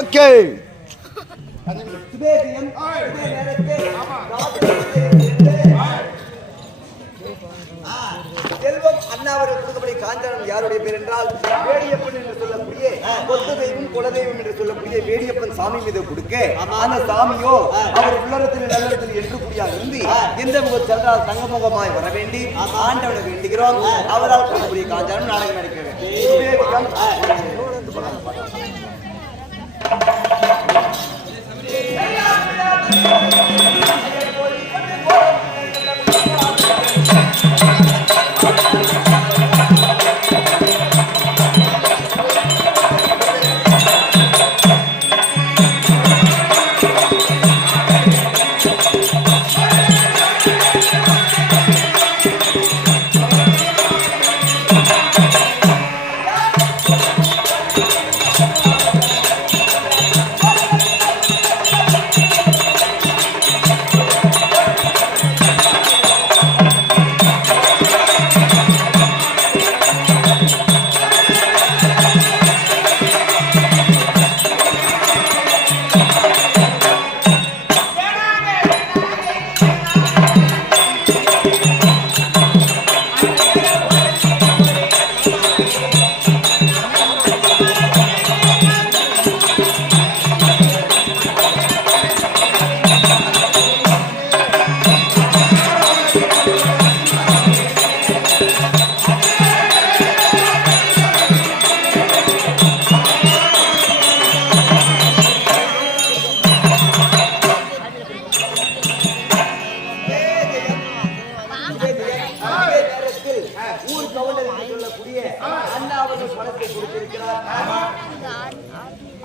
Okay செல்வம் அண்ணாவர்கள் கொடுக்கக்கூடிய காஞ்சாரம் யாருடைய பேர் என்றால் வேடியப்பன் என்று சொல்லக்கூடிய கொத்த தெய்வம் குலதெய்வம் என்று சொல்லக்கூடிய வேடியப்பன் சாமி மீது கொடுக்க அந்த சாமியோ அவர் உள்ளரத்தில் நல்லறத்தில் என்றுக்கூடியாக இருந்து எந்த முகம் சென்றால் தங்கமுகமாய் வர வேண்டி ஆண்டவனை வேண்டுகிறோம். அவரால் கொடுக்கக்கூடிய காஞ்சாரம் நாடகம் நடக்கிறது.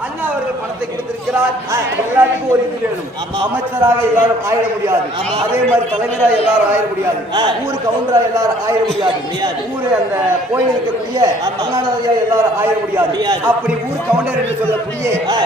அண்ணா அவர்கள் பணத்தை கொடுத்திருக்கிறார். எல்லாருக்கும் ஒரு இது வேணும். அமைச்சராக எல்லாரும் ஆயிட முடியாது, அதே மாதிரி தலைவராக எல்லாரும் ஆயிட முடியாது, ஊர் கவுண்டராக எல்லாரும் ஆயிட முடியாது, ஊரு அந்த கோயில் இருக்கக்கூடிய மங்கானதையா எல்லாரும் ஆயிட முடியாது. அப்படி ஊர் கவுண்டர் என்று சொல்லக்கூடிய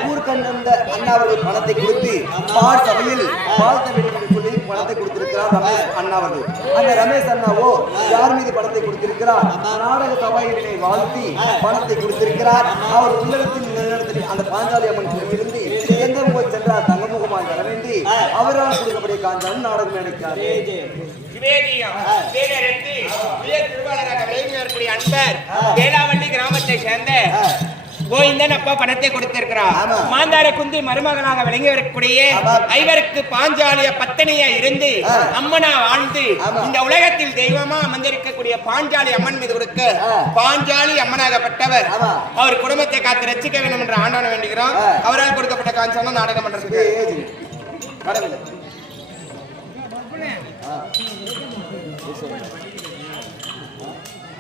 ஊர் கண்ட அண்ணா அவர்கள் பணத்தை கொடுத்து பால் சபையில் வாழ்த்த வேண்டும் என்று சொல்லி பணத்தை கொடுத்திருக்கிறார் ரமேஷ் அண்ணா அவர்கள். அந்த ரமேஷ் அண்ணாவோ யார் மீது பணத்தை கொடுத்திருக்கிறார்? நாடக சபையினை வாழ்த்தி பணத்தை கொடுத்திருக்கிறார். அவர் உள்ளத்தில் நிலநடத்தில் அந்த பாஞ்சாலி அம்மன் இருந்து எந்த முகம் சென்றார் தங்கமுகமாக வர வேண்டி அவரால் கொடுக்கக்கூடிய காஞ்சாலும் நாடகம் நடக்கிறார். கிராமத்தை சேர்ந்த கோவிந்தன் அப்பா பணத்தை கொடுத்திருக்கிறார். மாந்தார குந்தி மருமகனாக விளங்கி வரக்கூடிய ஐவருக்கு பாஞ்சாலிய பத்தனியா இருந்து அம்மனா வாழ்ந்து இந்த உலகத்தில் தெய்வமா அமர்ந்திருக்கக்கூடிய பாஞ்சாலி அம்மன் மீது கொடுக்க பாஞ்சாலி அம்மனாகப்பட்டவர் அவர் குடும்பத்தை காத்து ரசிக்க வேண்டும் என்று ஆண்டவனை வேண்டுகிறோம். அவரால் கொடுக்கப்பட்ட காஞ்சாலும் நாடகம் பண்றதுக்கு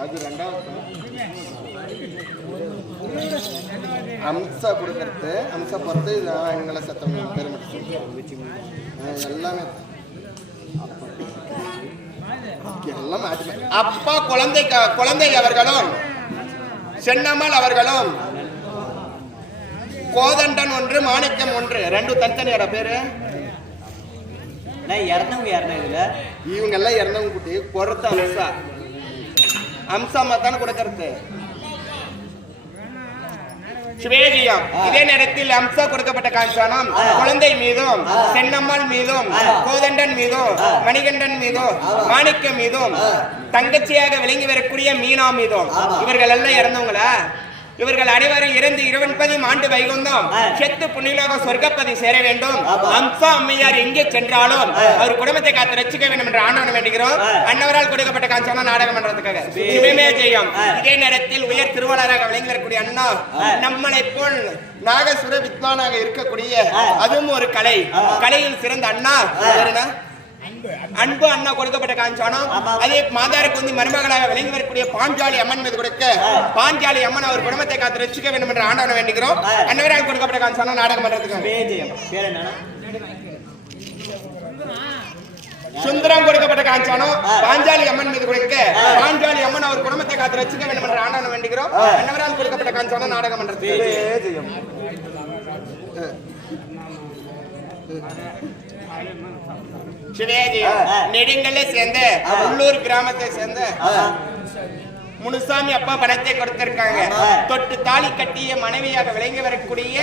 அது ரெண்டாவது அம்சா கொடுக்கறது அம்சா பொறுத்து எங்களை சத்தம் பெருமை எல்லாமே அப்பா குழந்தை அவர்களும் சென்னம்மாள் அவர்களும் கோதண்டன் ஒன்று மாணிக்கம் ஒன்று ரெண்டு தனித்தனியோட பேரு இவங்க எல்லாம் இறந்தவங்க குட்டி பொறுத்த அம்சா அம்சா தானே கொடுக்கறது சிவேஜியம். இதே நேரத்தில் அம்சா கொடுக்கப்பட்ட காஞ்சானம் குழந்தை மீதும் சென்னம்மாள் மீதும் கோதண்டன் மீதும் மணிகண்டன் மீதும் மாணிக்கம் மீதும் தங்கச்சியாக விளங்கி வரக்கூடிய மீனா மீதும் இவர்கள் எல்லாம் இறந்தவங்களா? இவர்கள் அனைவரும் இறந்து 20 ஆண்டு வைகுந்தம் செத்து புண்ணியலோக சொர்க்கப்பதி சேர வேண்டும். அம்சா அம்மையார் எங்கே சென்றாலும் அவர் குடும்பத்தை காத்து ரசிக்க வேண்டும் என்று ஆண்டவனை வேண்டுகிறோம். அன்னவரால் கொடுக்கப்பட்ட காஞ்சானம் நாடகம் பண்றதுக்காக ஜெயம். இதே நேரத்தில் உயர் திருவாளராக விளங்கி வரக்கூடிய அண்ணா நம்மளை போல் நாகசுர வித்வானாக இருக்கக்கூடிய அதுவும் ஒரு கலையில் சிறந்த அண்ணா அன்பு அண்ணா கொடுக்கப்பட்ட காஞ்சானம். அதே மாதார குந்தி மருமகனாக விளங்கி வரக்கூடிய பாஞ்சாலி அம்மன் மீது கொடுக்க பாஞ்சாலி அம்மன் அவர் குடும்பத்தை காத்து ரசிக்க வேண்டும் என்று ஆண்டவனை வேண்டுகிறோம். அன்னவரால் கொடுக்கப்பட்ட காஞ்சானம் நாடகம் பண்றதுக்கு சுந்தரம் கொடுக்கப்பட்ட காஞ்சானம் பாஞ்சாலி அம்மன் மீது கொடுக்க பாஞ்சாலி அம்மன் அவர் குடும்பத்தை காத்து ரசிக்க வேண்டும் என்று ஆண்டவனை வேண்டுகிறோம். அன்னவரால் கொடுக்கப்பட்ட காஞ்சானம் நாடகம் பண்றதுக்கு சிவேஜி நெடுங்கல்ல சேர்ந்த உள்ளூர் கிராமத்தை சேர்ந்த முனுசாமி அப்பா பணத்தை கொடுத்திருக்காங்க. தொட்டு தாலி கட்டிய மனைவியாக விளங்கி வரக்கூடிய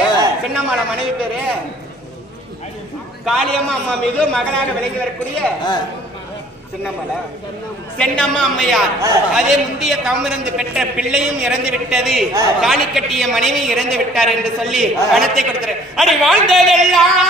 சின்னம்மாள மனைவி பேரு காளியம்மா அம்மா மீது மகனாக விளங்கி வரக்கூடிய சென்னம்மா அம்மையார். அதே முந்தைய தவமிருந்து பெற்ற பிள்ளையும் இறந்து விட்டது, தாலி கட்டிய மனைவி இறந்து விட்டார் என்று சொல்லி பணத்தை கொடுத்தார். அடி வாழ்ந்ததெல்லாம்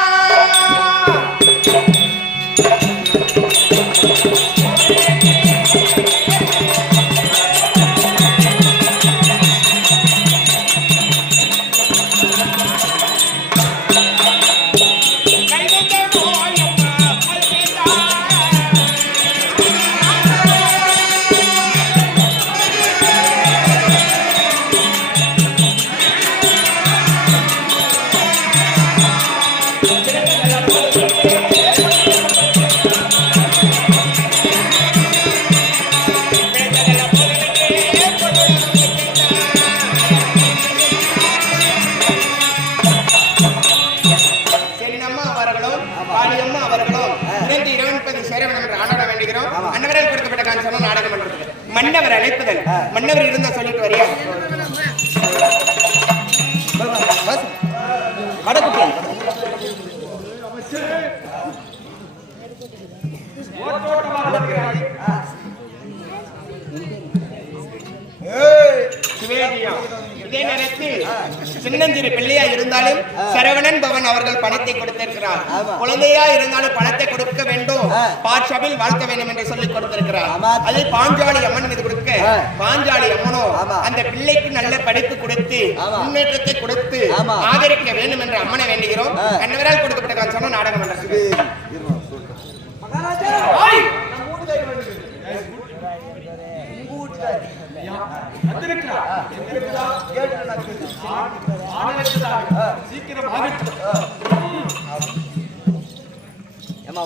மன்னவர் அழைப்புதல். மன்னவர் இருந்தா சொல்லிட்டு வரியா? இதே நேரத்தில் சின்னஞ்சிறு பிள்ளையா இருந்தாலும் சரவணன் பவன் அவர்கள் பணத்தை கொடுத்திருக்கிறார். குழந்தையா இருந்தாலும் பணத்தை கொடுக்க வேண்டும், பாட்சாவில் வாழ்த்த வேண்டும் என்று சொல்லி கொடுத்திருக்கிறார். அது பாஞ்சாலி அம்மன் மீது கொடுக்க பாஞ்சாலி அம்மனோ அந்த பிள்ளைக்கு நல்ல படிப்பு கொடுத்து முன்னேற்றத்தை கொடுத்து ஆதரிக்க வேண்டும் என்று அம்மனை வேண்டுகிறோம். அன்னவரால் கொடுக்கப்பட்ட காட்சி நாடகம்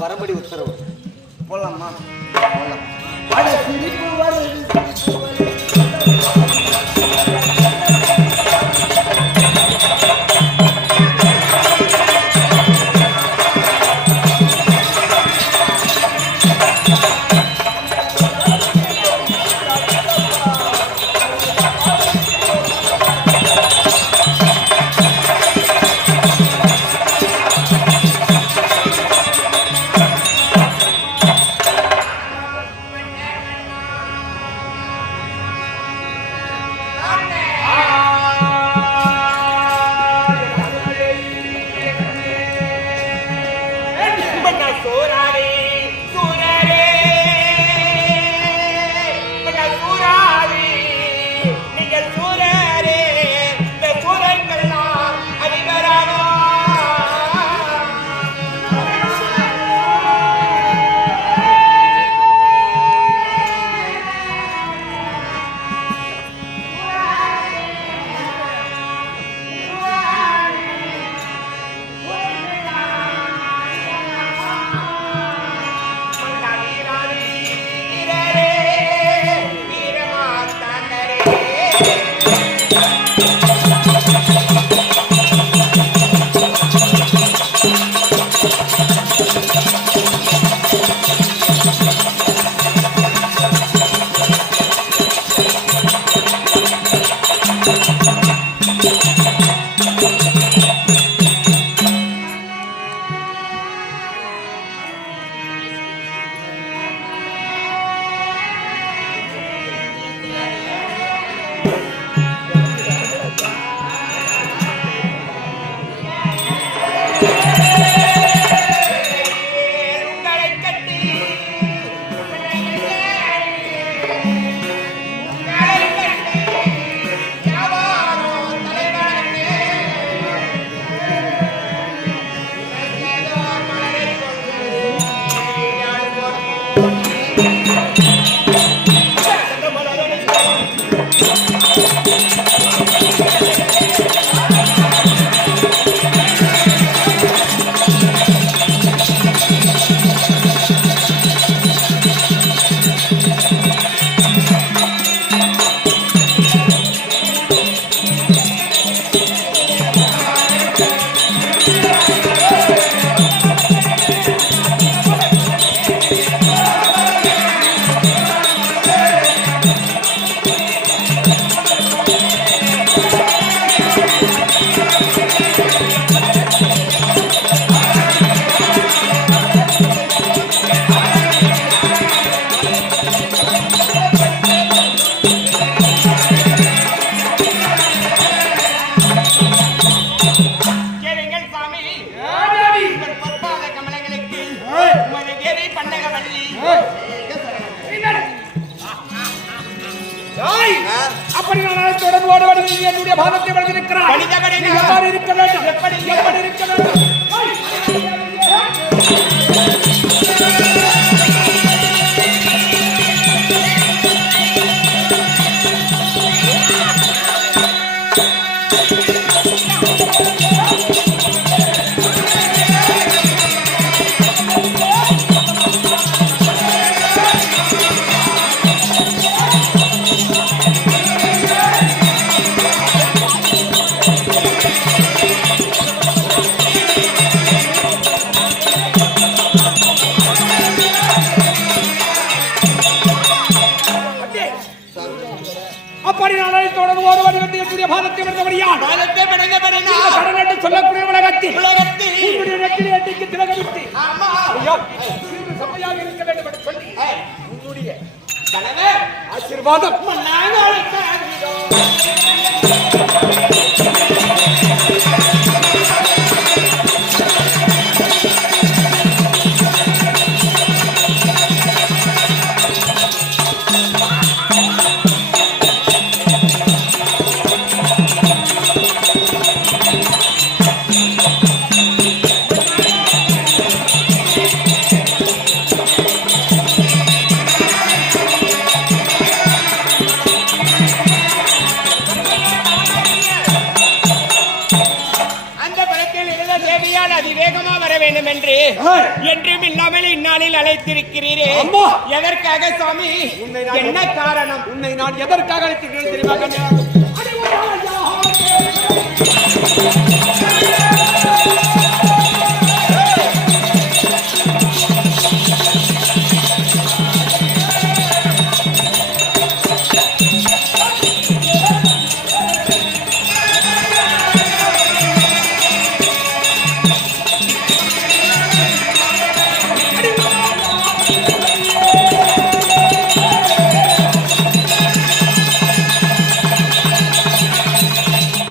வரம்படி உத்தரவு போலாமா? அப்படி நான் தொடர்போடு வருகிறேன் என்னுடைய பாதத்தை வளர்ந்திருக்கிறார் எவ்வாறு இருக்க வேண்டும் எப்படி இருக்க வேண்டும் அப்படி நாளை தொடர்ந்து ஓடுவது வந்து என்னுடைய பாதத்தை விடுத்தபடியால் கடன் என்று சொல்லக்கூடிய உலகத்தில் உன்னுடைய நெற்றியை அடிக்கு திலகமிட்டு ஐயா சிறிது சபையாக இருக்க வேண்டும் என்று சொல்லி உன்னுடைய கணவர் ஆசீர்வாதம் அதிவேகமா வர வேண்டும் என்று என்றும் இல்லாமல் இந்நாளில் அழைத்திருக்கிறீரே எதற்காக சுவாமி என்ன காரணம் உன்னை நான் எதற்காக அழைத்திருக்கிறேன் தெரியுமா?